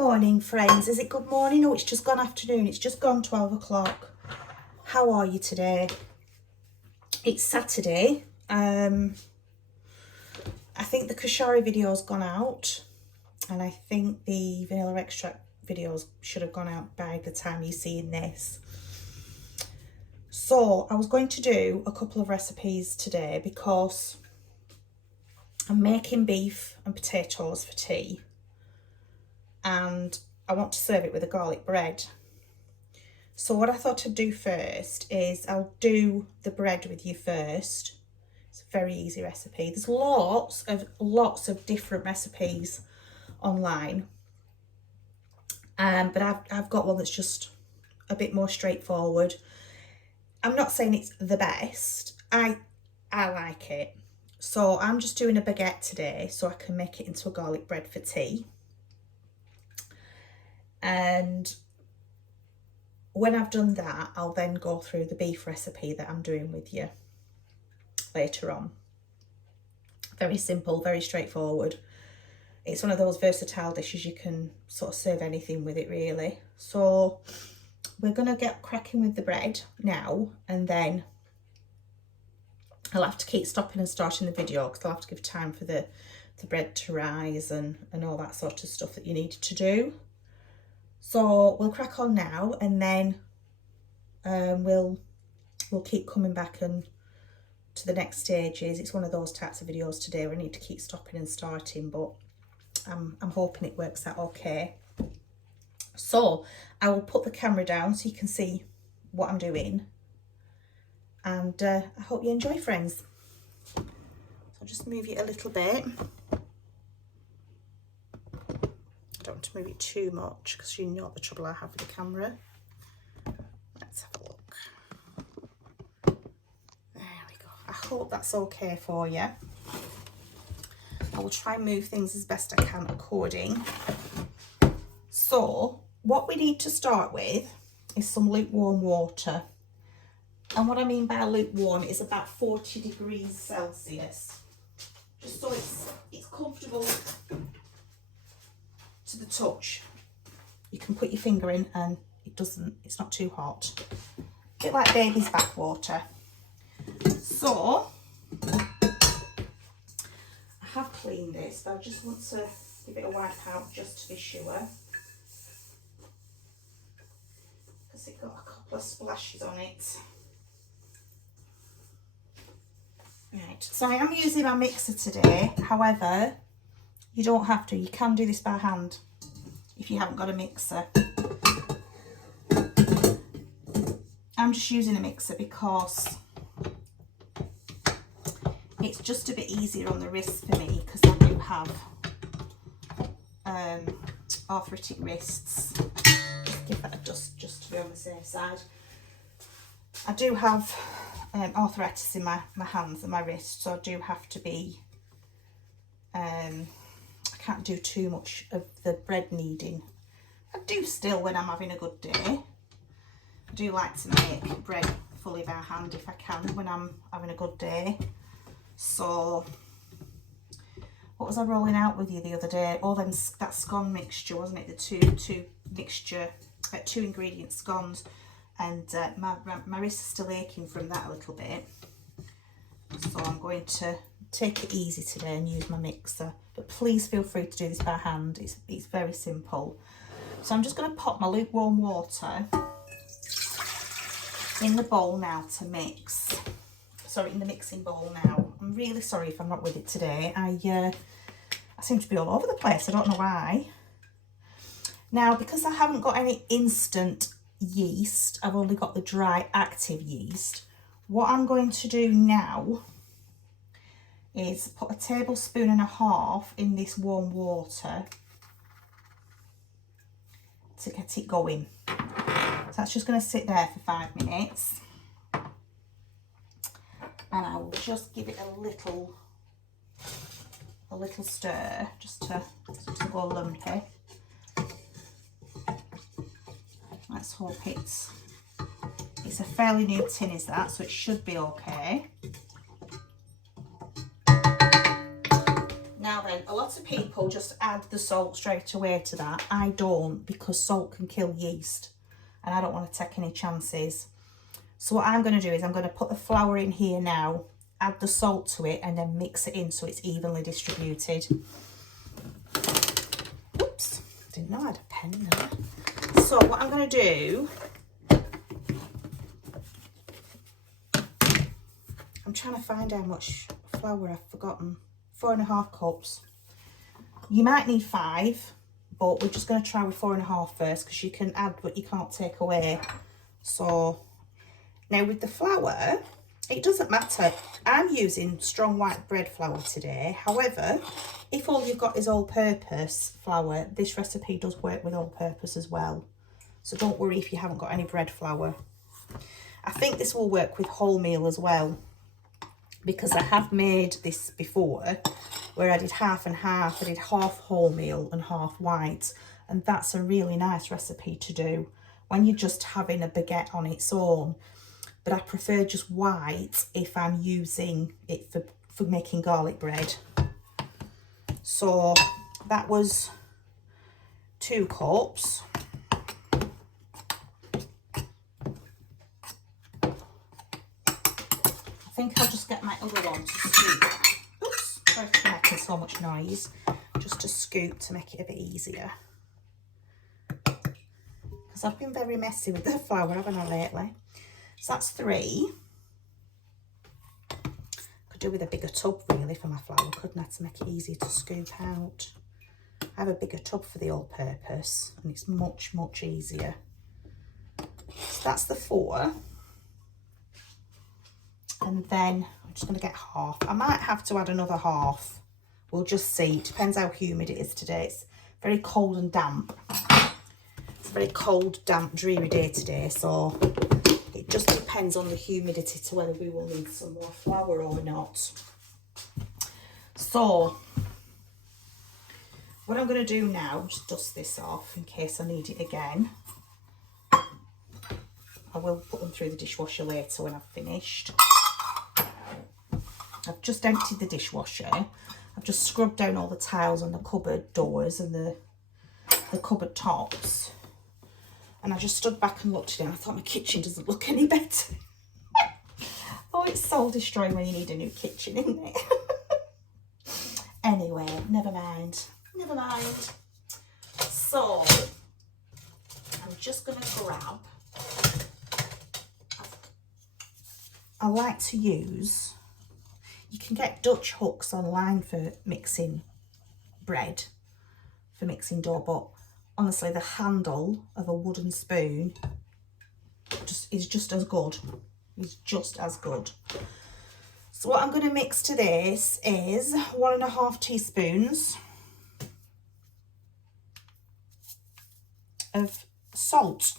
morning, friends. Is it good morning? Oh, it's just gone afternoon. It's just gone 12 o'clock. How are you today? It's Saturday. I think the Kashari video's gone out, and I think the vanilla extract videos should have gone out by the time you're seeing this. So I was going to do a couple of recipes today because I'm making beef and potatoes for tea, and I want to serve it with a garlic bread. So what I thought I'd do first is I'll do the bread with you first. It's a very easy recipe. There's lots of different recipes online, but I've got one that's just a bit more straightforward. I'm not saying it's the best. I like it. So I'm just doing a baguette today so I can make it into a garlic bread for tea. And when I've done that, I'll then go through the beef recipe that I'm doing with you later on. Very simple, very straightforward. It's one of those versatile dishes, you can sort of serve anything with it really. So we're going to get cracking with the bread now, and then I'll have to keep stopping and starting the video because I'll have to give time for the bread to rise and all that sort of stuff that you need to do. So we'll crack on now, and then we'll keep coming back and to the next stages. It's one of those types of videos today where I need to keep stopping and starting, but I'm hoping it works out okay. So I will put the camera down so you can see what I'm doing, and I hope you enjoy, friends. So I'll just move it a little bit. I don't want to move it too much because you know the trouble I have with the camera. Let's have a look. There we go. I hope that's okay for you. I will try and move things as best I can according. So what we need to start with is some lukewarm water. And what I mean by lukewarm is about 40 degrees Celsius. Just so it's comfortable to the touch. You can put your finger in and it's not too hot. A bit like baby's bath water. So I have cleaned this, but I just want to give it a wipe out just to be sure, because it got a couple of splashes on it. Right, so I am using my mixer today. However, you don't have to. You can do this by hand if you haven't got a mixer. I'm just using a mixer because it's just a bit easier on the wrist for me, because I do have arthritic wrists. Give that a dust just to be on the safe side. I do have arthritis in my hands and my wrists, so I do have to be I can't do too much of the bread kneading. I do still when I'm having a good day. I do like to make bread fully by hand if I can when I'm having a good day. So what was I rolling out with you the other day? Oh, that scone mixture, wasn't it? The two ingredient scones, and my wrist is still aching from that a little bit. So I'm going to take it easy today and use my mixer, but please feel free to do this by hand. It's very simple. So I'm just going to pop my lukewarm water in the bowl now to mix. Sorry, in the mixing bowl now. I'm really sorry if I'm not with it today. I seem to be all over the place. I don't know why. Now, because I haven't got any instant yeast, I've only got the dry active yeast. What I'm going to do now is put 1.5 tablespoons in this warm water to get it going. So that's just going to sit there for 5 minutes, and I will just give it a little stir just to go lumpy. Let's hope it's a fairly new tin, is that, so it should be okay. Now then, a lot of people just add the salt straight away to that. I don't, because salt can kill yeast and I don't want to take any chances. So what I'm going to do is I'm going to put the flour in here now, add the salt to it, and then mix it in so it's evenly distributed. Oops, didn't know I had a pen there. So what I'm going to do, I'm trying to find how much flour I've forgotten. 4.5 cups. You might need 5, but we're just going to try with 4.5 first, because you can add what you can't take away. So now with the flour, it doesn't matter. I'm using strong white bread flour today. However, if all you've got is all-purpose flour, this recipe does work with all-purpose as well. So don't worry if you haven't got any bread flour. I think this will work with wholemeal as well, because I have made this before where I did half and half. I did half wholemeal and half white, and that's a really nice recipe to do when you're just having a baguette on its own. But I prefer just white if I'm using it for making garlic bread. So that was 2 cups. I think I'll just get my other one to scoop. Oops, sorry for making so much noise. Just to scoop to make it a bit easier. Because I've been very messy with the flour, haven't I, lately? So that's 3. Could do with a bigger tub really for my flour, couldn't I, to make it easier to scoop out. I have a bigger tub for the all-purpose and it's much, much easier. So that's the 4. And then I'm just going to get half. I might have to add another half. We'll just see. It depends how humid it is today. It's very cold and damp. It's a very cold, damp, dreary day today. So it just depends on the humidity to whether we will need some more flour or not. So what I'm going to do now, just dust this off in case I need it again. I will put them through the dishwasher later when I've finished. I've just emptied the dishwasher. I've just scrubbed down all the tiles on the cupboard doors and the cupboard tops. And I just stood back and looked at it and I thought my kitchen doesn't look any better. Oh, it's soul destroying when you need a new kitchen, isn't it? Anyway, never mind. Never mind. So, I'm just going to grab... I like to use... You can get Dutch hooks online for mixing bread, for mixing dough, but honestly the handle of a wooden spoon is just as good. It's just as good. So what I'm going to mix to this is 1.5 teaspoons of salt.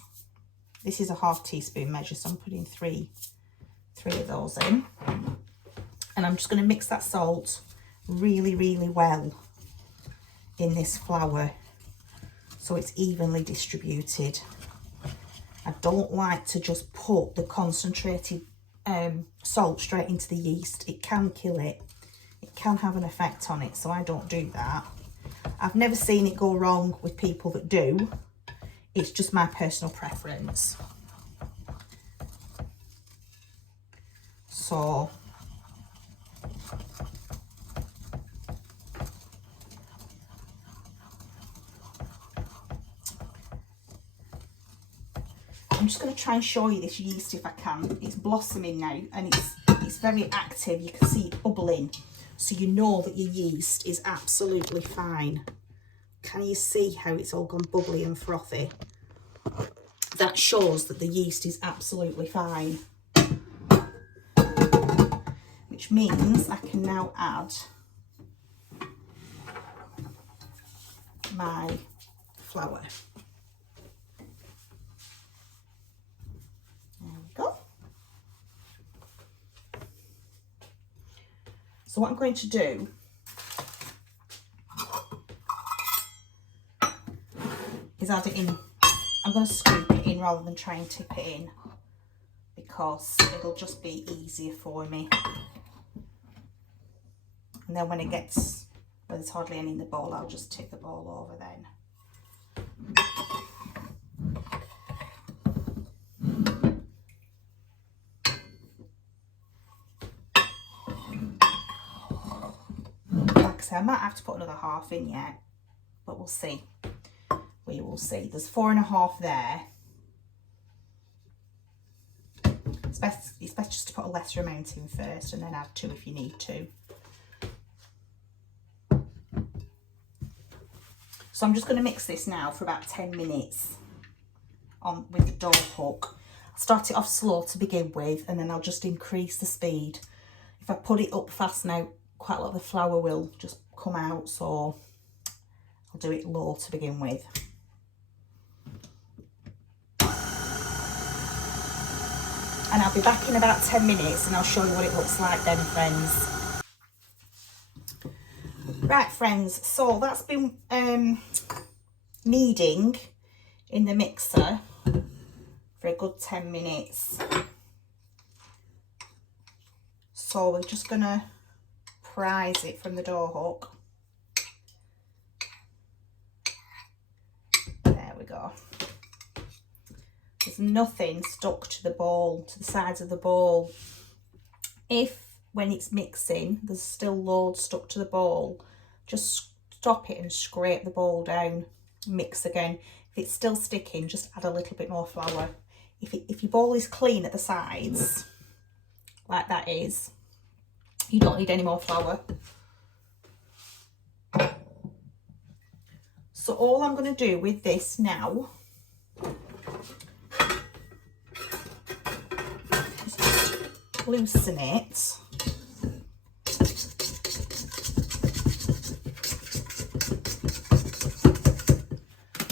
This is a 1/2 teaspoon measure, so I'm putting three of those in. And I'm just going to mix that salt really, really well in this flour so it's evenly distributed. I don't like to just put the concentrated salt straight into the yeast. It can kill it. It can have an effect on it, so I don't do that. I've never seen it go wrong with people that do. It's just my personal preference. So I'm just going to try and show you this yeast if I can. It's blossoming now and it's very active. You can see it bubbling, so you know that your yeast is absolutely fine. Can you see how it's all gone bubbly and frothy? That shows that the yeast is absolutely fine. Which means I can now add my flour. There we go. So what I'm going to do is add it in. I'm going to scoop it in rather than try and tip it in, because it'll just be easier for me. And then when where there's hardly any in the bowl, I'll just tip the bowl over then. Like I say, I might have to put another half in yet, but we'll see. We will see. There's 4.5 there. It's best just to put a lesser amount in first and then add 2 if you need to. So I'm just going to mix this now for about 10 minutes on with the door hook. I'll start it off slow to begin with, and then I'll just increase the speed. If I put it up fast now, quite a lot of the flour will just come out, so I'll do it low to begin with. And I'll be back in about 10 minutes and I'll show you what it looks like then, friends. Right, friends, so that's been kneading in the mixer for a good 10 minutes. So we're just going to prise it from the door hook. There we go. There's nothing stuck to the bowl, to the sides of the bowl. If, when it's mixing, there's still loads stuck to the bowl, just stop it and scrape the bowl down, mix again. If it's still sticking, just add a little bit more flour. If your bowl is clean at the sides, like that is, you don't need any more flour. So all I'm going to do with this now is just loosen it.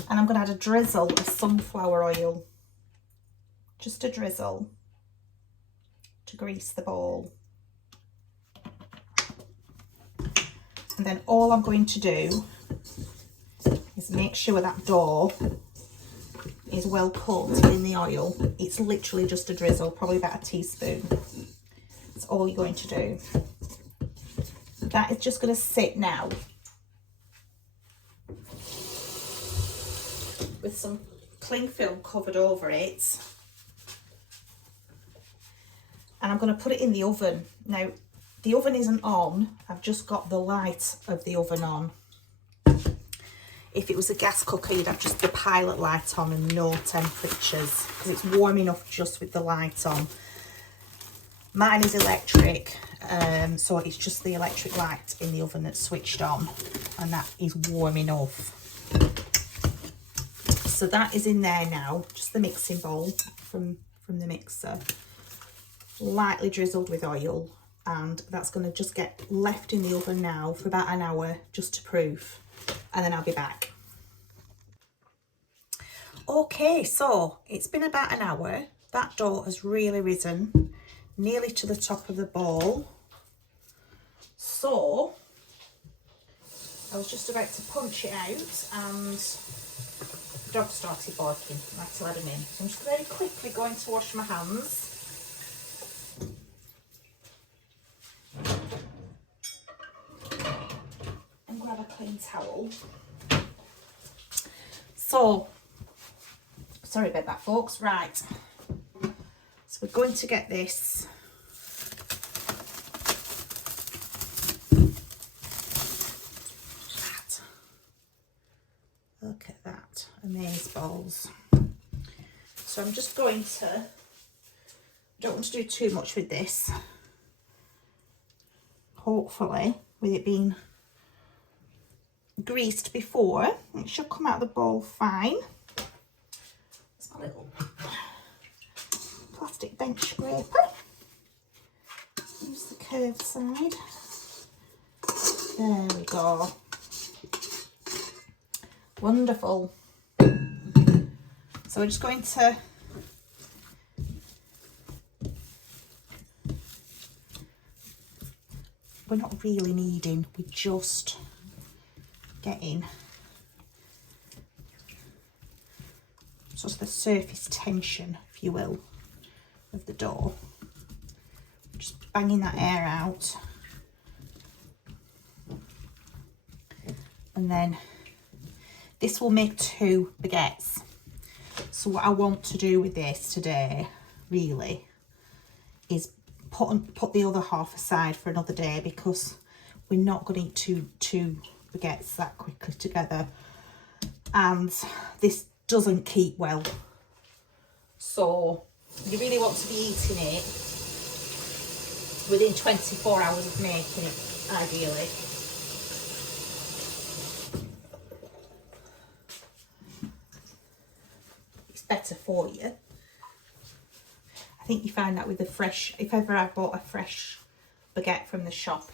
And I'm going to add a drizzle of sunflower oil, just a drizzle, to grease the bowl. And then all I'm going to do is make sure that dough is well coated in the oil. It's literally just a drizzle, probably about a teaspoon. That's all you're going to do. That is just going to sit now with some cling film covered over it, and I'm going to put it in the oven. Now the oven isn't on, I've just got the light of the oven on. If it was a gas cooker, you'd have just the pilot light on and no temperatures, because it's warm enough just with the light on. Mine is electric, so it's just the electric light in the oven that's switched on, and that is warm enough. So that is in there now, just the mixing bowl from the mixer, lightly drizzled with oil, and that's going to just get left in the oven now for about an hour just to proof, and then I'll be back. Okay, so it's been about an hour. That dough has really risen nearly to the top of the bowl. So I was just about to punch it out and the dog started barking. I had to let him in. So I'm just very quickly going to wash my hands. And grab a clean towel. So, sorry about that, folks. Right. So we're going to get this look at that, amaze balls. So I'm just going to, don't want to do too much with this. Hopefully, with it being greased before, it should come out of the bowl fine. It's my little plastic bench scraper. Use the curved side. There we go. Wonderful. So we're just going to we're not really kneading, we're just getting sort of the surface tension, if you will, of the dough. Just banging that air out. And then this will make 2 baguettes. So what I want to do with this today, really, is put the other half aside for another day, because we're not going to eat two baguettes that quickly together, and this doesn't keep well. So you really want to be eating it within 24 hours of making it, ideally. It's better for you. I think you find that with the fresh, if ever I bought a fresh baguette from the shop,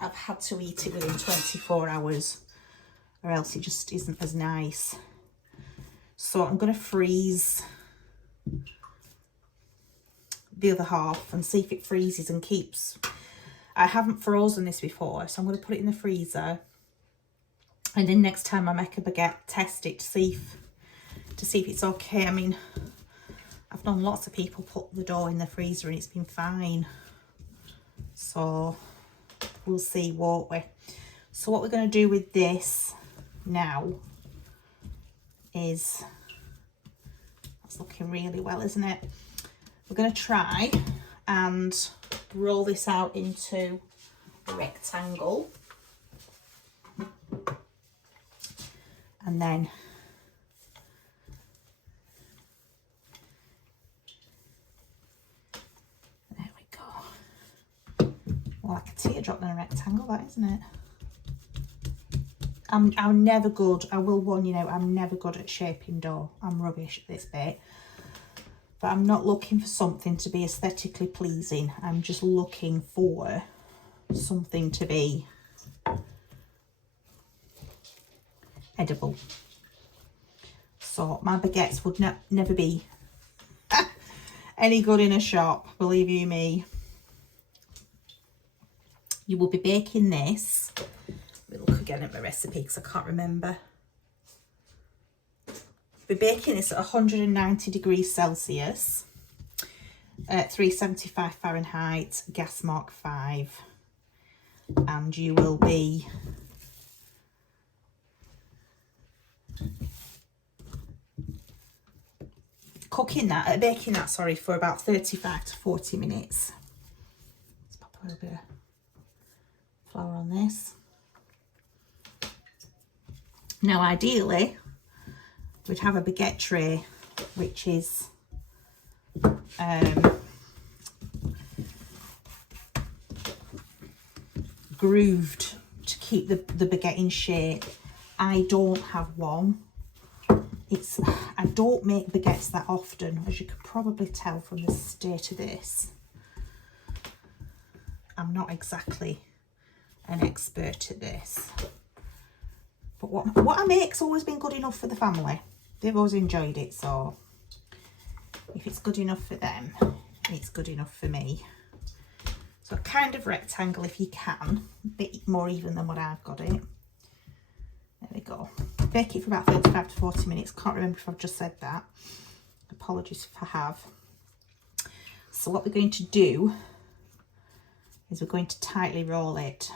I've had to eat it within 24 hours or else it just isn't as nice. So I'm going to freeze the other half and see if it freezes and keeps. I haven't frozen this before, so I'm going to put it in the freezer, and then next time I make a baguette, test it to see if it's okay. I mean, I've known lots of people put the dough in the freezer and it's been fine. So we'll see, won't we? So what we're going to do with this now is, that's looking really well, isn't it? We're going to try and roll this out into a rectangle, and then there we go. Well, like a teardrop in a rectangle, that, isn't it? I'm never good, I will warn you now, I'm never good at shaping dough. I'm rubbish at this bit. But I'm not looking for something to be aesthetically pleasing. I'm just looking for something to be edible. So my baguettes would never be any good in a shop, believe you me. You will be baking this. Let me look again at my recipe because I can't remember. We're baking this at 190 degrees Celsius, 375 Fahrenheit, gas mark 5, and you will be baking that, sorry, for about 35 to 40 minutes. Let's pop a little bit of flour on this. Now, ideally, we'd have a baguette tray which is grooved to keep the baguette in shape. I don't have one. I don't make baguettes that often, as you could probably tell from the state of this. I'm not exactly an expert at this. But what I make's always been good enough for the family. They've always enjoyed it, so if it's good enough for them, it's good enough for me. So kind of rectangle if you can, a bit more even than what I've got it. There we go. Bake it for about 35 to 40 minutes. Can't remember if I've just said that. Apologies if I have. So what we're going to do is we're going to tightly roll it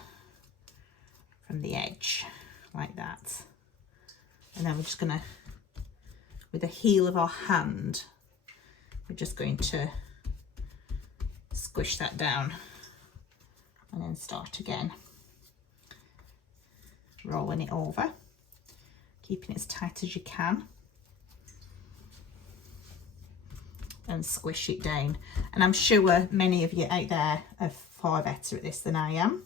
from the edge like that. And then we're just going to, with the heel of our hand, we're just going to squish that down and then start again. Rolling it over, keeping it as tight as you can, and squish it down. And I'm sure many of you out there are far better at this than I am.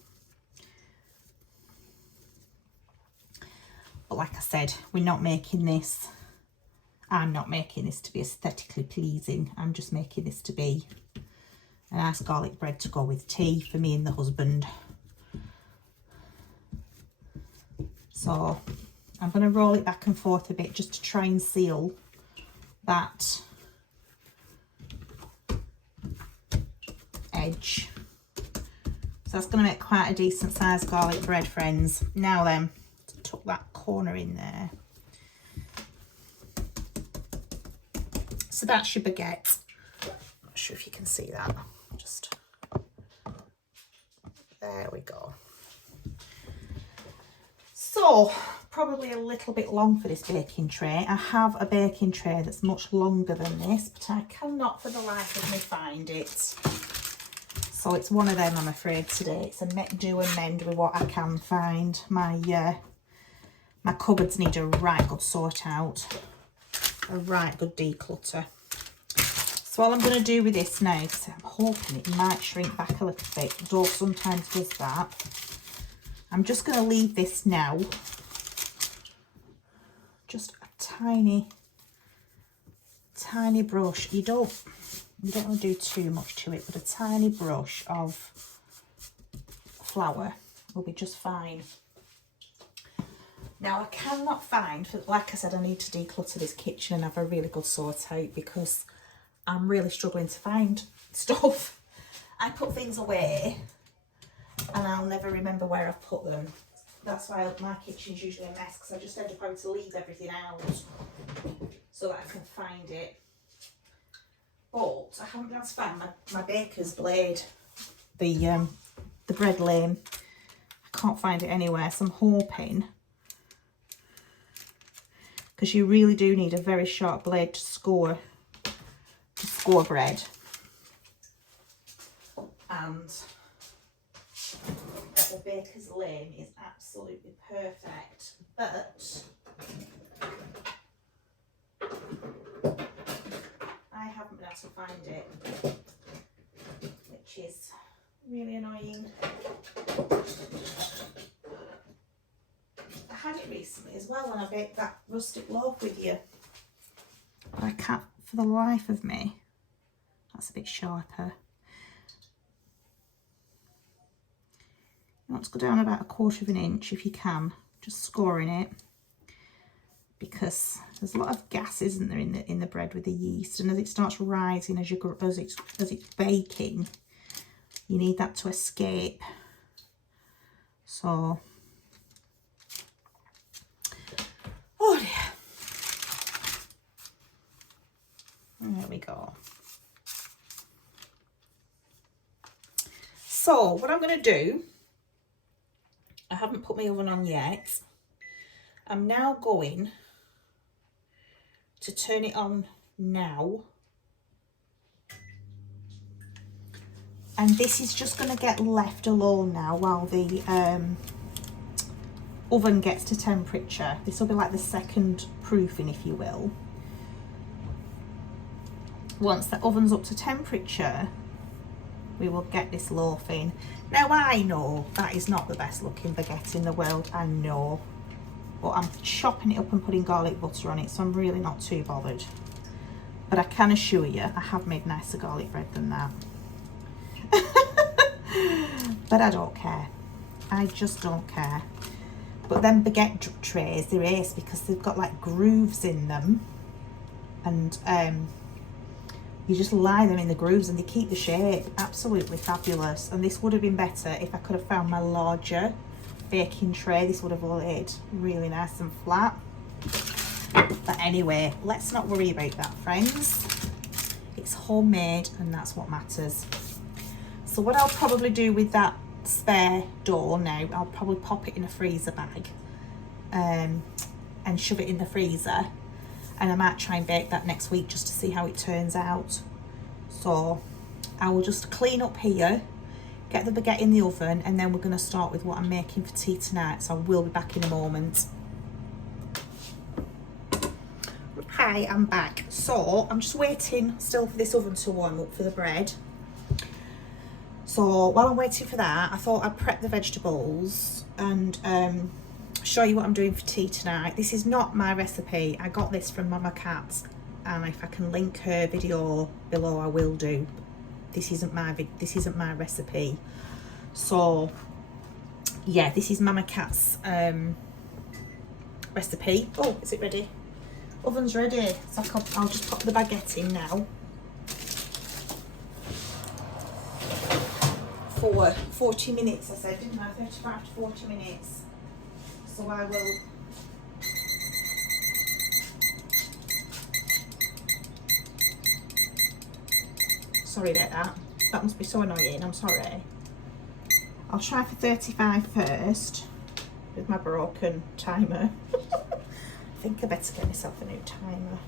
But like I said, we're not making this, I'm not making this to be aesthetically pleasing. I'm just making this to be a nice garlic bread to go with tea for me and the husband. So I'm going to roll it back and forth a bit just to try and seal that edge. So that's going to make quite a decent sized garlic bread, friends. Now then, tuck that corner in there. So that's your baguette. Not sure if you can see that. Just there we go. So probably a little bit long for this baking tray. I have a baking tray that's much longer than this, but I cannot for the life of me find it. So it's one of them, I'm afraid, today. It's a do and mend with what I can find. My cupboards need a right good sort out, a right good declutter. So all I'm going to do with this now, because I'm hoping it might shrink back a little bit, though sometimes does that. I'm just going to leave this now. Just a tiny brush. You don't want to do too much to it, but a tiny brush of flour will be just fine. Now I cannot find, like I said, I need to declutter this kitchen and have a really good sort out because I'm really struggling to find stuff. I put things away and I'll never remember where I've put them. That's why my kitchen's usually a mess, because I just end up having to leave everything out so that I can find it. But I haven't been able to find my baker's blade, the bread lame. I can't find it anywhere, so I'm hoping, because you really do need a very sharp blade to score bread. And the baker's lame is absolutely perfect, but I haven't been able to find it, which is really annoying. I had it recently as well when I baked that rustic loaf with you, but I can't for the life of me. That's a bit sharper. You want to go down about 1/4 of an inch if you can, just scoring it, because there's a lot of gas, isn't there, in the bread with the yeast, and as it starts rising as it's baking, you need that to escape. So, oh dear, there we go. So what I'm going to do, I haven't put my oven on yet. I'm now going to turn it on now. And this is just going to get left alone now while the oven gets to temperature. This will be like the second proofing, if you will. Once the oven's up to temperature, we will get this loaf in. Now I know that is not the best looking baguette in the world, I know, but I'm chopping it up and putting garlic butter on it, so I'm really not too bothered. But I can assure you, I have made nicer garlic bread than that. But I don't care. I just don't care. But then baguette trays, they're ace because they've got like grooves in them, and you just lie them in the grooves and they keep the shape. Absolutely fabulous. And this would have been better if I could have found my larger baking tray. This would have laid really nice and flat. But anyway, let's not worry about that, friends. It's homemade and that's what matters. So what I'll probably do with that spare dough now, I'll probably pop it in a freezer bag and shove it in the freezer. And I might try and bake that next week just to see how it turns out. So I will just clean up here, get the baguette in the oven, and then we're going to start with what I'm making for tea tonight. So I will be back in a moment. Hi, I'm back. So I'm just waiting still for this oven to warm up for the bread. So while I'm waiting for that, I thought I'd prep the vegetables and show you what I'm doing for tea tonight. This is not my recipe. I got this from Mama Cat, and if I can link her video below, I will do. This isn't my recipe. So yeah, this is Mama Cat's recipe. Oh, is it ready? Oven's ready. So I'll just pop the baguette in now for 40 minutes. I said, didn't I? 35 to 40 minutes. So I will sorry about that. That must be so annoying. I'm sorry. I'll try for 35 first. with my broken timer. I think I better get myself a new timer.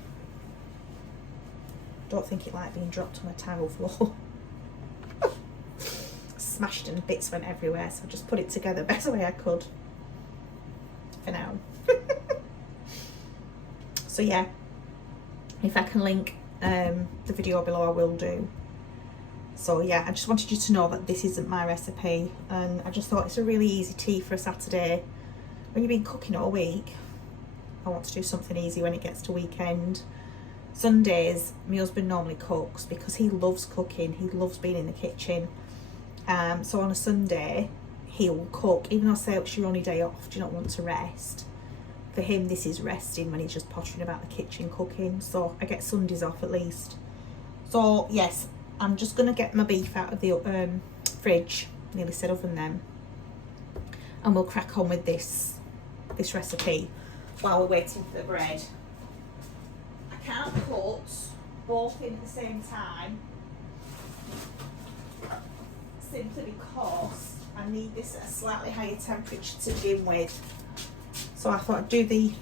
Don't think it like being dropped on a tile floor. Smashed and bits went everywhere, so I just put it together the best way I could for now. So yeah, if I can link the video below, I will do. So yeah, I just wanted you to know that this isn't my recipe, and I just thought it's a really easy tea for a Saturday. When you've been cooking all week, I want to do something easy when it gets to weekend. Sundays, my husband normally cooks because he loves cooking, he loves being in the kitchen. So on a Sunday, he will cook, even though I say it's your only day off, do you not want to rest? For him, this is resting when he's just pottering about the kitchen cooking. So I get Sundays off at least. So yes, I'm just going to get my beef out of the fridge, nearly said oven then, and we'll crack on with this recipe while we're waiting for the bread. I can't put both in at the same time, simply because I need this at a slightly higher temperature to begin with. So I thought I'd do the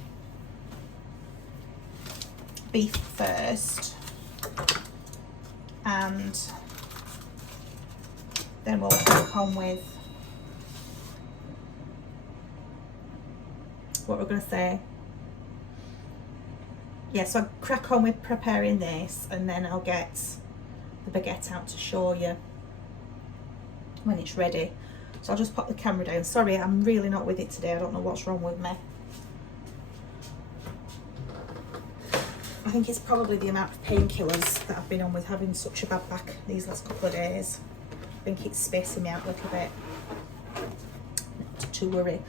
beef first, and then we'll crack on with what we're going to say. Yeah, so I'll crack on with preparing this, and then I'll get the baguette out to show you when it's ready. So I'll just pop the camera down. Sorry, I'm really not with it today. I don't know what's wrong with me. I think it's probably the amount of painkillers that I've been on with having such a bad back these last couple of days. I think it's spacing me out a little bit. Not to worry.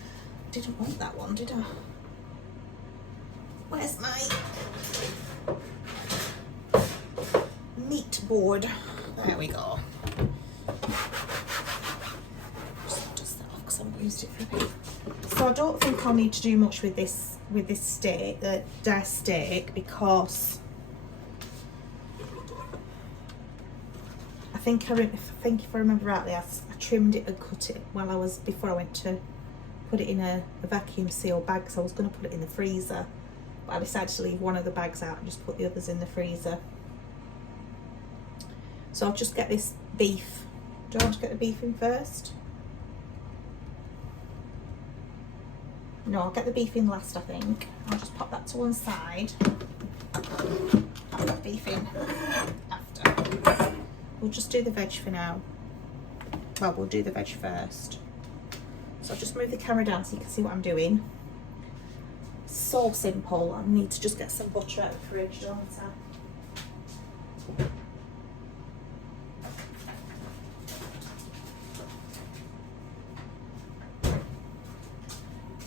Didn't want that one, did I? Where's my meat board? There we go. Just dust that off because I haven't used it for a bit. So I don't think I'll need to do much with this steak, the dire steak, because I think if I remember rightly, I trimmed it and cut it before I went to put it in a vacuum sealed bag, so I was going to put it in the freezer, but I decided to leave one of the bags out and just put the others in the freezer. So I'll just get this beef. Do I want to get the beef in first? No, I'll get the beef in last, I think. I'll just pop that to one side. I'll put the beef in after. We'll just do the veg for now. Well, we'll do the veg first. So I'll just move the camera down so you can see what I'm doing. So simple. I need to just get some butter out of the fridge, don't I?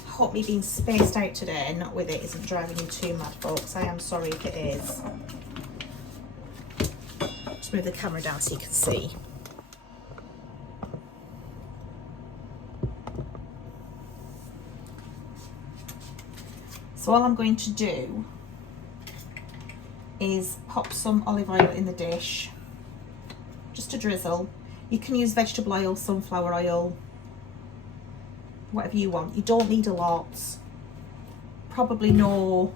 Hope me being spaced out today and not with it isn't driving you too mad, folks. I am sorry if it is. Just move the camera down so you can see. So all I'm going to do is pop some olive oil in the dish, just a drizzle. You can use vegetable oil, sunflower oil, whatever you want. You don't need a lot. Probably no,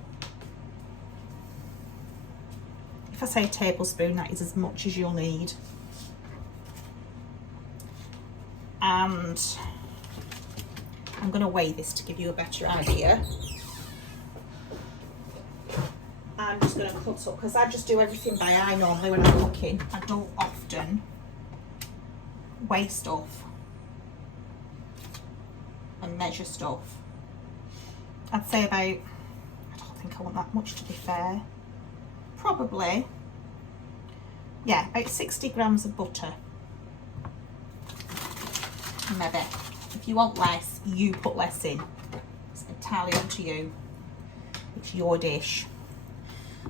if I say a tablespoon, that is as much as you'll need. And I'm going to weigh this to give you a better idea. I'm just going to cut up, because I just do everything by eye normally when I'm cooking. I don't often weigh stuff and measure stuff. I'd say about, I don't think I want that much to be fair. Probably, yeah, about 60 grams of butter. Maybe. If you want less, you put less in. It's entirely up to you. It's your dish.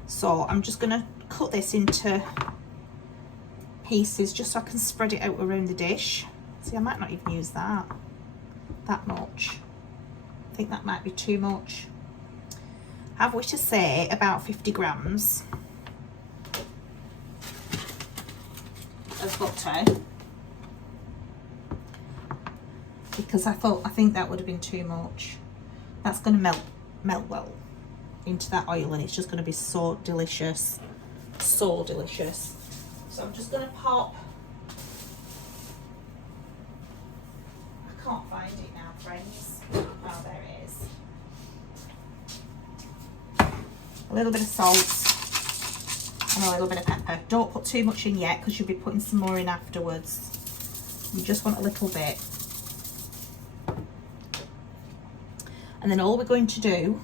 So I'm just going to cut this into pieces just so I can spread it out around the dish. See, I might not even use that much. I think that might be too much. Have we to say about 50 grams of butter. because I think that would have been too much. That's going to melt well into that oil, and it's just going to be so delicious, so delicious. So I'm just going to pop, I can't find it now, friends. Oh, there it is. A little bit of salt and a little bit of pepper. Don't put too much in yet, because you'll be putting some more in afterwards. You just want a little bit. And then all we're going to do,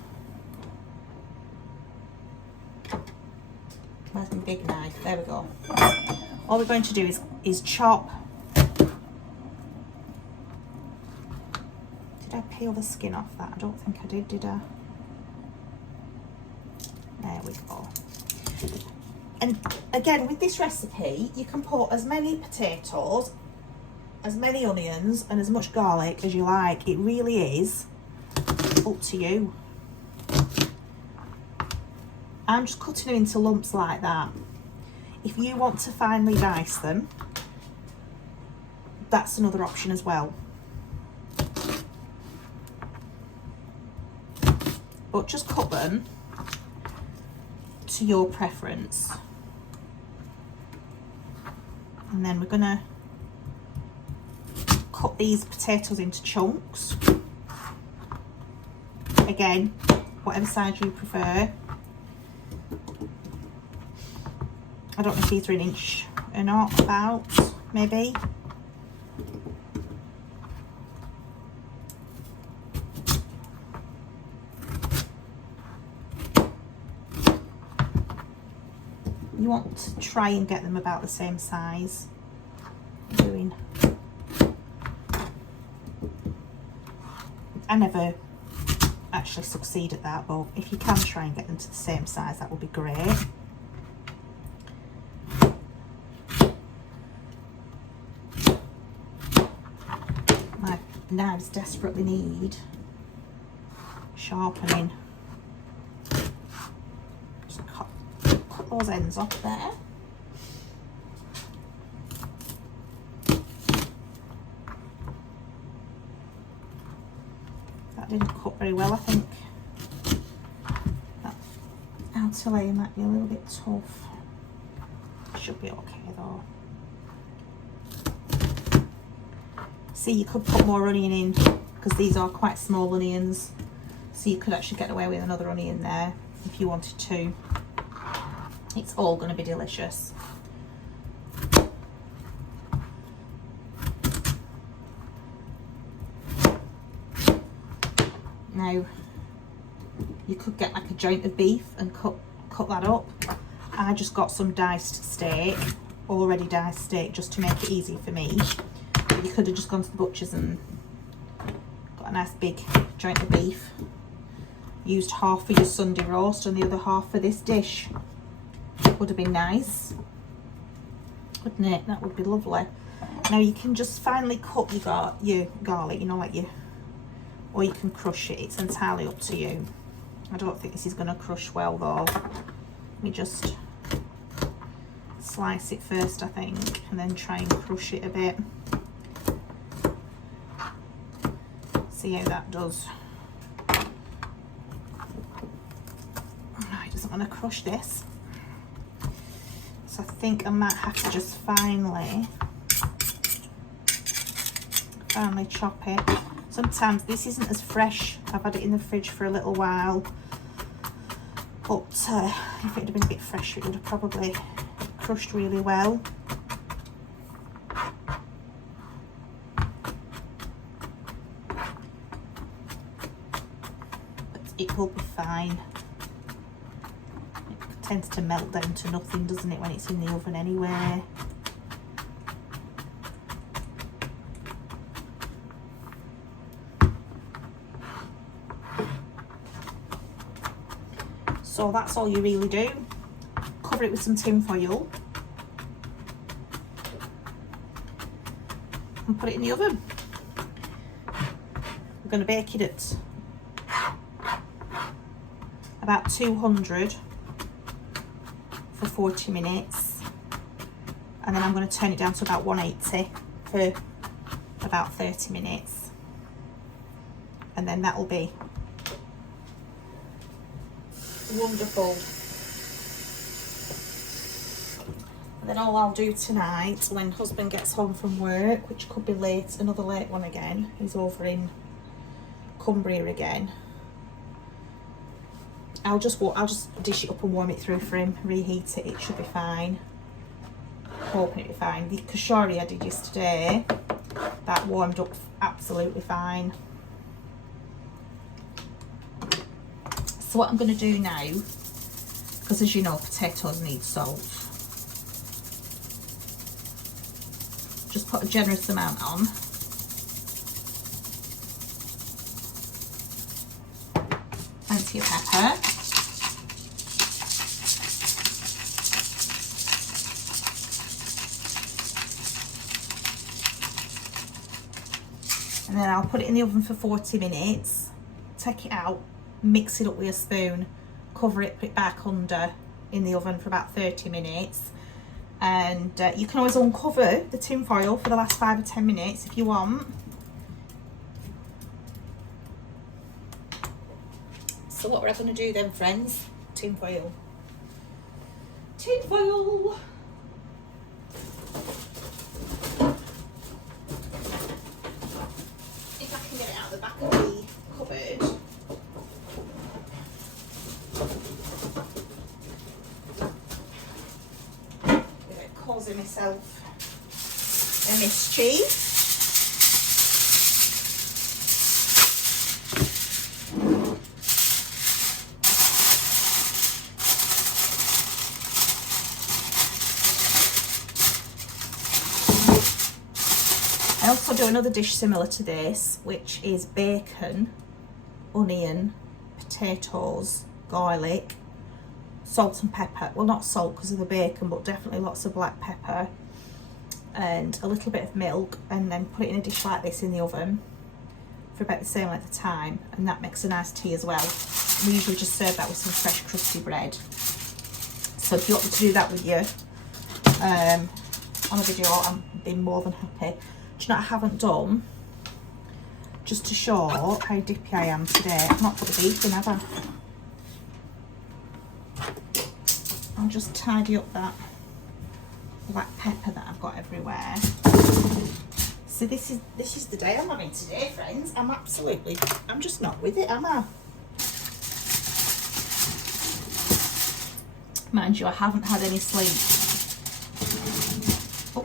where's my big knife? There we go. All we're going to do is chop. Did I peel the skin off that? I don't think I did I? There we go. And again, with this recipe, you can put as many potatoes, as many onions, and as much garlic as you like. It really is up to you. I'm just cutting them into lumps like that. If you want to finely dice them, that's another option as well. But just cut them to your preference. And then we're gonna cut these potatoes into chunks. Again, whatever size you prefer. I don't know if these are 1 inch or not, about, maybe. You want to try and get them about the same size. I never actually succeed at that, but if you can try and get them to the same size, that would be great. My knives desperately need sharpening. Just cut those ends off there. That didn't cut very well, I think. That outer layer might be a little bit tough. Should be okay though. See, you could put more onion in, because these are quite small onions. So you could actually get away with another onion there if you wanted to. It's all going to be delicious. Now, you could get like a joint of beef and cut that up. I just got some diced steak, already diced steak, just to make it easy for me. But you could have just gone to the butcher's and got a nice big joint of beef. Used half for your Sunday roast and the other half for this dish. Would have been nice, wouldn't it? That would be lovely. Now you can just finely cut your garlic, you know, like or you can crush it. It's entirely up to you. I don't think this is going to crush well though. Let me just slice it first, I think, and then try and crush it a bit. See how that does. Oh, it doesn't want to crush this. So I think I might have to just finally chop it. Sometimes this isn't as fresh. I've had it in the fridge for a little while, but if it had been a bit fresher, it would have probably crushed really well. But it will be fine. It tends to melt down to nothing, doesn't it, when it's in the oven anyway. So that's all you really do. Cover it with some tin foil and put it in the oven. We're going to bake it at about 200 for 40 minutes, and then I'm going to turn it down to about 180 for about 30 minutes. and then that'll be wonderful. And then all I'll do tonight when husband gets home from work, which could be late, another late one again, he's over in Cumbria again, I'll just dish it up and warm it through for him, reheat it, it should be fine. Hoping it'll be fine. The kashori I did yesterday, that warmed up absolutely fine. So what I'm going to do now, because as you know potatoes need salt, just put a generous amount on. Plenty of pepper. And then I'll put it in the oven for 40 minutes, take it out, mix it up with a spoon, cover it, put it back under in the oven for about 30 minutes. And you can always uncover the tin foil for the last 5 or 10 minutes if you want. So what we're going to do then, friends, tin foil. Tin foil! If I can get it out the back of the cupboard. Causing myself a mischief. I also do another dish similar to this, which is bacon, onion, potatoes, garlic, salt and pepper. Well, not salt because of the bacon, but definitely lots of black pepper and a little bit of milk, and then put it in a dish like this in the oven for about the same length of time, and that makes a nice tea as well. We usually just serve that with some fresh crusty bread. So if you want me to do that with you on a video, I'd be more than happy. Do you know what I haven't done? Just to show how dippy I am today, I've not put the beef in, have I? I'll just tidy up that black pepper that I've got everywhere. So this is the day I'm having today, friends. I'm just not with it, am I? Mind you, I haven't had any sleep. Oh,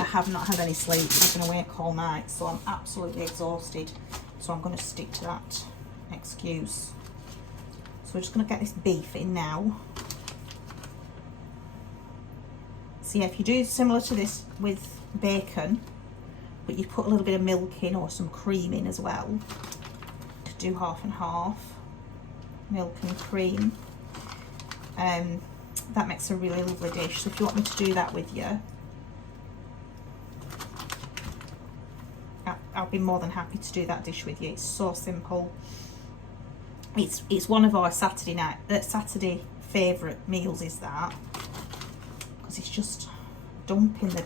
I have not had any sleep. I've been awake all night, so I'm absolutely exhausted. So I'm going to stick to that excuse. So we're just going to get this beef in now. So yeah, if you do similar to this with bacon, but you put a little bit of milk in or some cream in as well, to do half and half, milk and cream, that makes a really lovely dish. So if you want me to do that with you, I'll be more than happy to do that dish with you. It's so simple. It's one of our Saturday favourite meals, is that, because it's just dump in the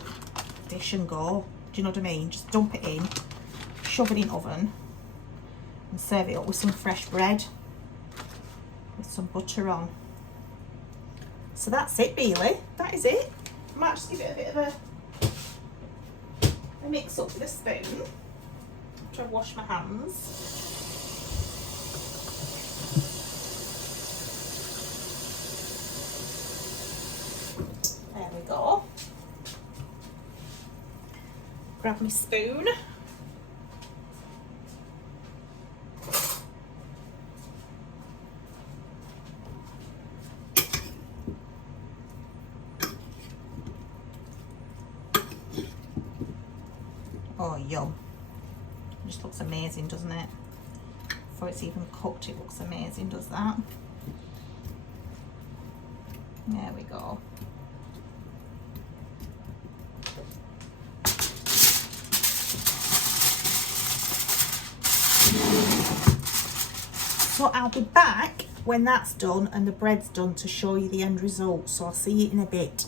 dish and go. Do you know what I mean? Just dump it in, shove it in oven, and serve it up with some fresh bread with some butter on. So that's it, really. That is it. I might just give it a bit of a mix up with a spoon after I've washed my hands. There we go. Grab my spoon. Oh, yum. It just looks amazing, doesn't it? Before it's even cooked, it looks amazing, does that? There we go. So I'll be back when that's done and the bread's done to show you the end result. So I'll see you in a bit.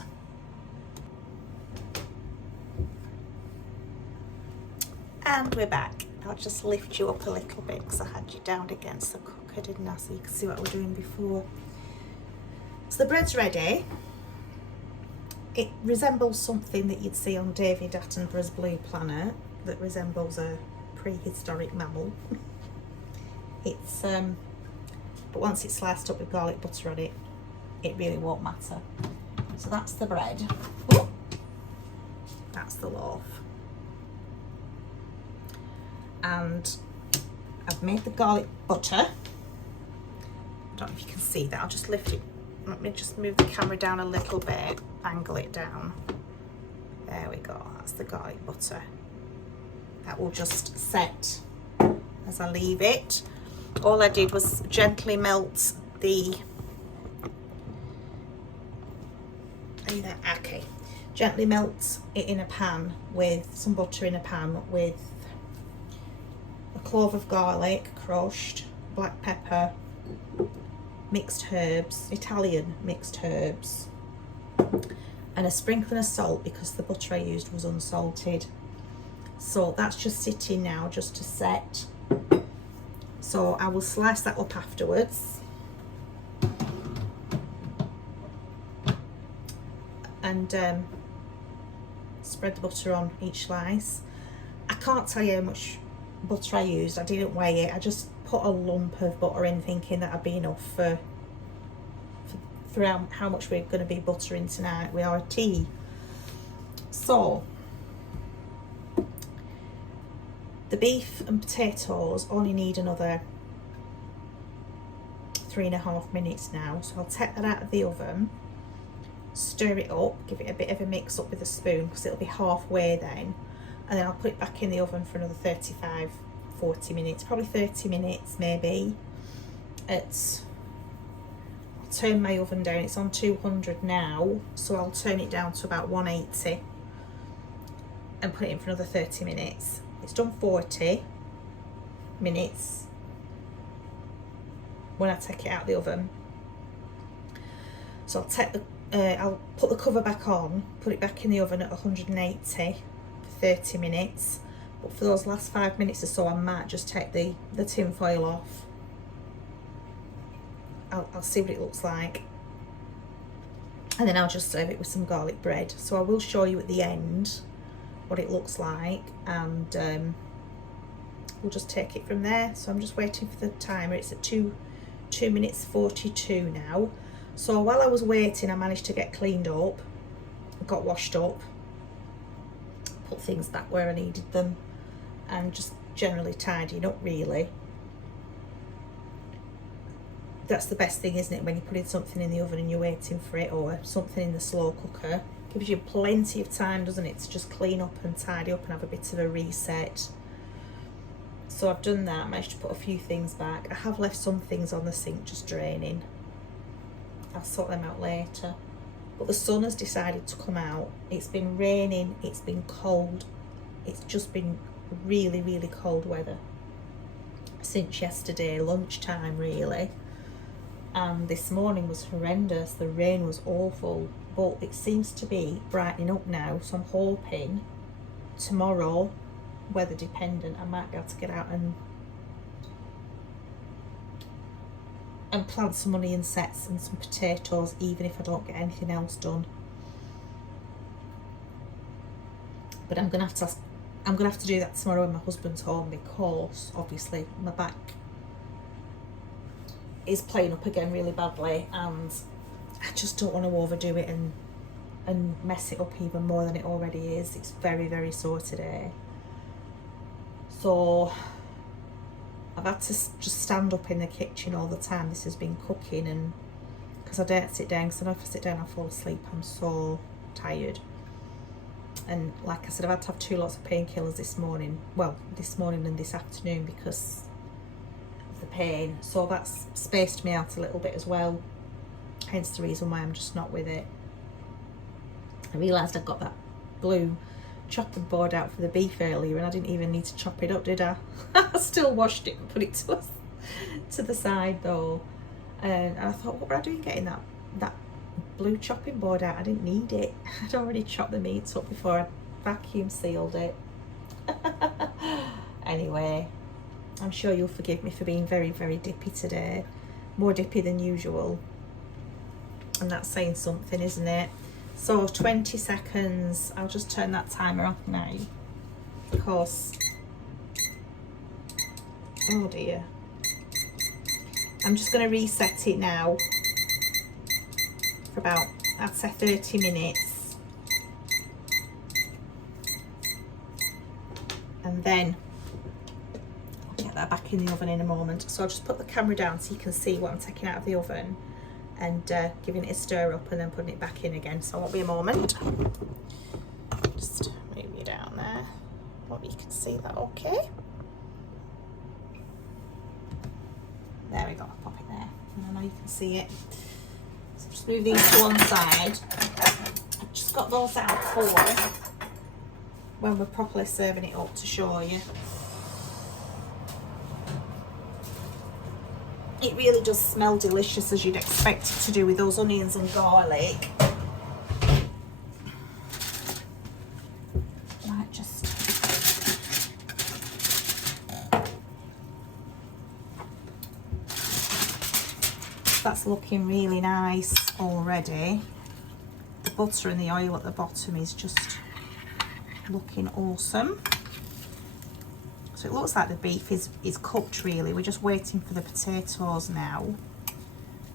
And we're back. I'll just lift you up a little bit because I had you down against the cooker, didn't I? So you can see what we were doing before. So the bread's ready. It resembles something that you'd see on David Attenborough's Blue Planet that resembles a prehistoric mammal. It's but once it's sliced up with garlic butter on it, it really won't matter. So that's the bread. Ooh. That's the loaf. And I've made the garlic butter. I don't know if you can see that. I'll just lift it. Let me just move the camera down a little bit, angle it down. There we go. That's the garlic butter. That will just set as I leave it. All I did was gently melt the gently melt it in a pan with some butter in a pan with a clove of garlic crushed, black pepper, mixed herbs, Italian mixed herbs, and a sprinkling of salt because the butter I used was unsalted. So that's just sitting now just to set. So I will slice that up afterwards. And spread the butter on each slice. I can't tell you how much butter I used. I didn't weigh it. I just put a lump of butter in thinking that'd be enough for how much we're going to be buttering tonight with our tea. So the beef and potatoes only need another 3.5 minutes now. So I'll take that out of the oven, stir it up, give it a bit of a mix up with a spoon because it'll be halfway then, and then I'll put it back in the oven for another 35-40 minutes, probably 30 minutes maybe. I'll turn my oven down. It's on 200 now, so I'll turn it down to about 180 and put it in for another 30 minutes. It's done 40 minutes when I take it out of the oven. So I'll put the cover back on, put it back in the oven at 180 for 30 minutes. But for those last 5 minutes or so, I might just take the tin foil off. I'll see what it looks like. And then I'll just serve it with some garlic bread. So I will show you at the end what it looks like, and we'll just take it from there. So I'm just waiting for the timer. It's at 2 minutes 42 now. So while I was waiting, I managed to get cleaned up, got washed up, put things back where I needed them, and just generally tidying up really. That's the best thing, isn't it, when you're putting something in the oven and you're waiting for it, or something in the slow cooker. Gives you plenty of time, doesn't it, to just clean up and tidy up and have a bit of a reset. So I've done that, managed to put a few things back. I have left some things on the sink just draining. I'll sort them out later. But the sun has decided to come out. It's been raining, it's been cold. It's just been really, really cold weather since yesterday, lunchtime really. And this morning was horrendous. The rain was awful, but it seems to be brightening up now. So I'm hoping tomorrow, weather dependent, I might be able to get out and plant some onion sets and some potatoes, even if I don't get anything else done. But I'm gonna have to do that tomorrow when my husband's home, because obviously my back is playing up again really badly, and I just don't want to overdo it and mess it up even more than it already is. It's very, very sore today. So I've had to just stand up in the kitchen all the time. This has been cooking, and because I don't sit down, because I know if I sit down I fall asleep. I'm so tired. And like I said, I've had to have 2 lots of painkillers this morning. Well, this morning and this afternoon because of the pain. So that's spaced me out a little bit as well. Hence the reason why I'm just not with it. I realised I'd got that blue chopping board out for the beef earlier, and I didn't even need to chop it up, did I? I still washed it and put it to the side though. And I thought, what were I doing getting that blue chopping board out? I didn't need it. I'd already chopped the meat up before I vacuum sealed it. anyway. I'm sure you'll forgive me for being very, very dippy today. More dippy than usual. And that's saying something, isn't it? So 20 seconds. I'll just turn that timer off now. Of course. Oh dear. I'm just going to reset it now for about, I'd say 30 minutes. And then I'll get that back in the oven in a moment. So I'll just put the camera down so you can see what I'm taking out of the oven and giving it a stir up and then putting it back in again. So it won't be a moment. Just move you down there. Hope you can see that okay. There we go, pop it there. And I know you can see it. So just move these to one side. I've just got those out for when we're properly serving it up to show you. It really does smell delicious, as you'd expect it to do with those onions and garlic. Might just that's looking really nice already. The butter and the oil at the bottom is just looking awesome. So it looks like the beef is cooked really. We're just waiting for the potatoes now.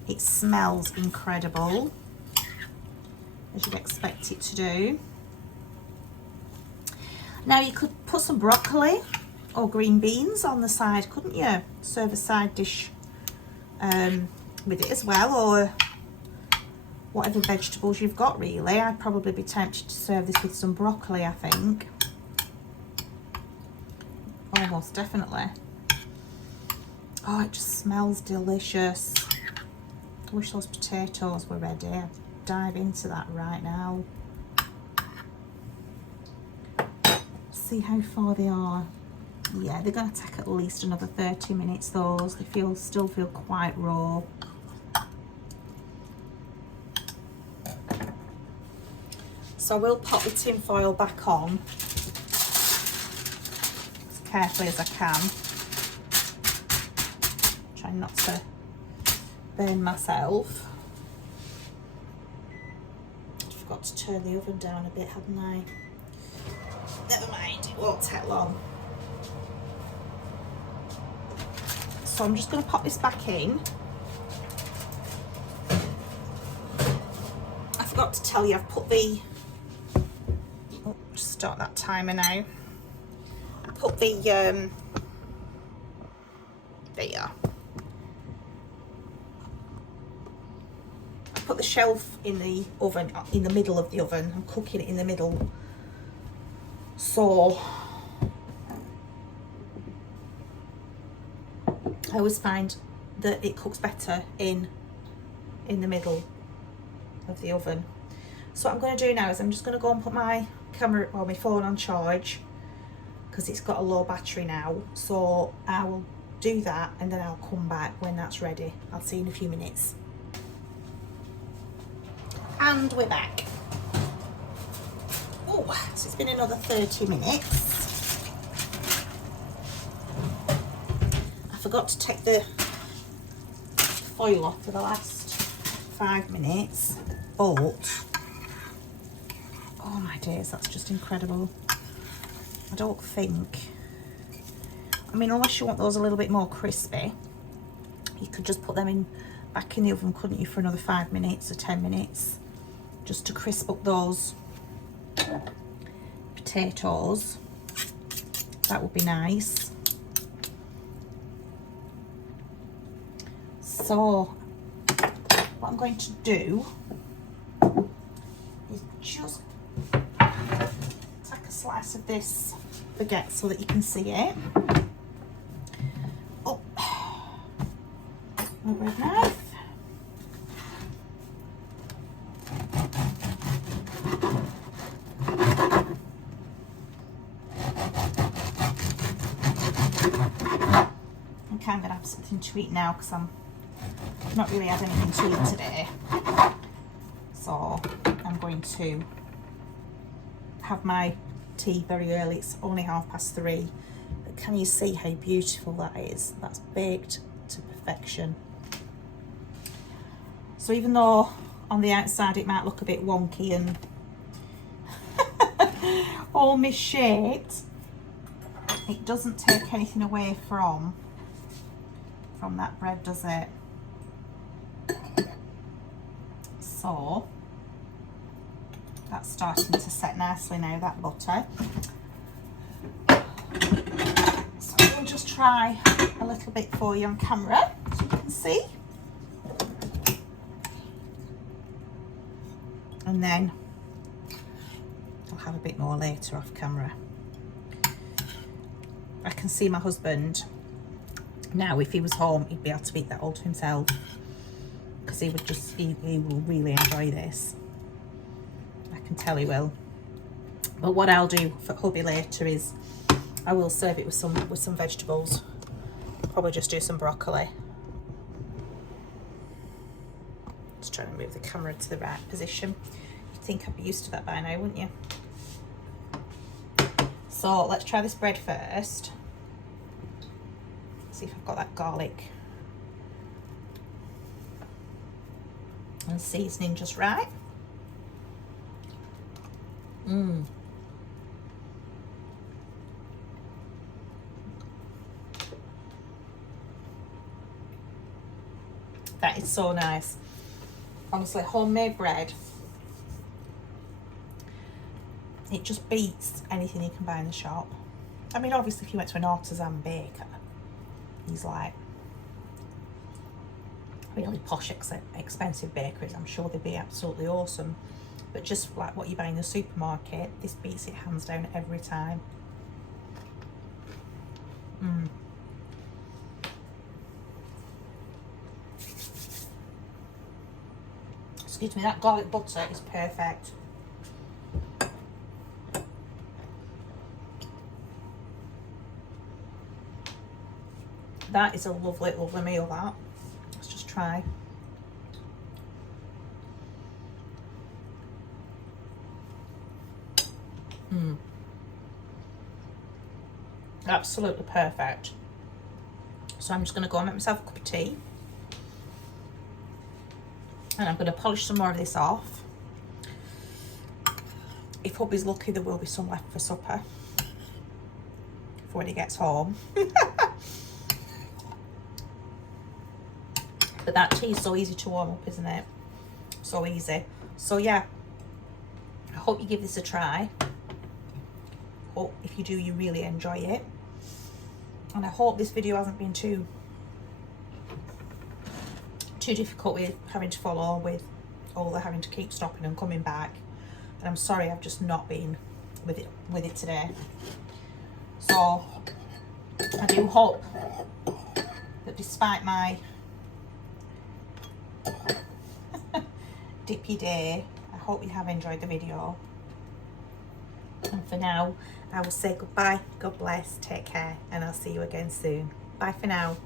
It smells incredible, as you'd expect it to do. Now you could put some broccoli or green beans on the side, couldn't you? Serve a side dish with it as well, or whatever vegetables you've got really. I'd probably be tempted to serve this with some broccoli, I think. Almost definitely. Oh, it just smells delicious. I wish those potatoes were ready. I'd dive into that right now. See how far they are. Yeah, they're going to take at least another 30 minutes, those. They still feel quite raw. So we'll pop the tin foil back on as carefully as I can. Try not to burn myself. I forgot to turn the oven down a bit, hadn't I? Never mind, it won't take long. So I'm just going to pop this back in. I forgot to tell you, I've put the... Oh, just start that timer now. I put the... there. I put the shelf in the oven, in the middle of the oven. I'm cooking it in the middle. So... I always find that it cooks better in the middle of the oven. So what I'm going to do now is I'm just going to go and put my camera or my phone on charge, because it's got a low battery now. So I will do that and then I'll come back when that's ready. I'll see you in a few minutes. And we're back. Oh, so it's been another 30 minutes. I forgot to take the foil off for the last 5 minutes, but oh my days, that's just incredible. I don't think, I mean, unless you want those a little bit more crispy, you could just put them back in the oven, couldn't you, for another 5 minutes or 10 minutes, just to crisp up those potatoes. That would be nice. So what I'm going to do is just take a slice of this baguette so that you can see it. Oh, my bread knife. Okay, I'm going to have something to eat now because I'm not really had anything to eat today. So I'm going to have my tea very early. It's only 3:30, But can you see how beautiful that is? That's baked to perfection. So even though on the outside it might look a bit wonky and all misshaped, it doesn't take anything away from that bread, does it? So that's starting to set nicely now, that butter. So we'll just try a little bit for you on camera so you can see. And then I'll have a bit more later off camera. I can see my husband now, if he was home, he'd be able to eat that all to himself, because he will really enjoy this. I can tell he will. But what I'll do for hubby later is I will serve it with some vegetables. Probably just do some broccoli. Just trying to move the camera to the right position. You'd think I'd be used to that by now, wouldn't you? So let's try this bread first. See if I've got that garlic and seasoning just right. That is so nice. Honestly, homemade bread, it just beats anything you can buy in the shop. I mean, obviously if you went to an artisan baker, he's like really posh, expensive bakeries, I'm sure they'd be absolutely awesome. But just like what you buy in the supermarket, this beats it hands down every time. Excuse me, that garlic butter is perfect. That is a lovely, lovely meal, that. Let's just try. Absolutely perfect. So I'm just going to go and make myself a cup of tea. And I'm going to polish some more of this off. If hubby's lucky, there will be some left for supper for when he gets home. But that tea is so easy to warm up, isn't it? So easy. So yeah, I hope you give this a try. Hope if you do, you really enjoy it. And I hope this video hasn't been too difficult with having to follow, with all the having to keep stopping and coming back. And I'm sorry, I've just not been with it today. So I do hope that despite my dippy day, I hope you have enjoyed the video. And for now, I will say goodbye, God bless, take care, and I'll see you again soon. Bye for now.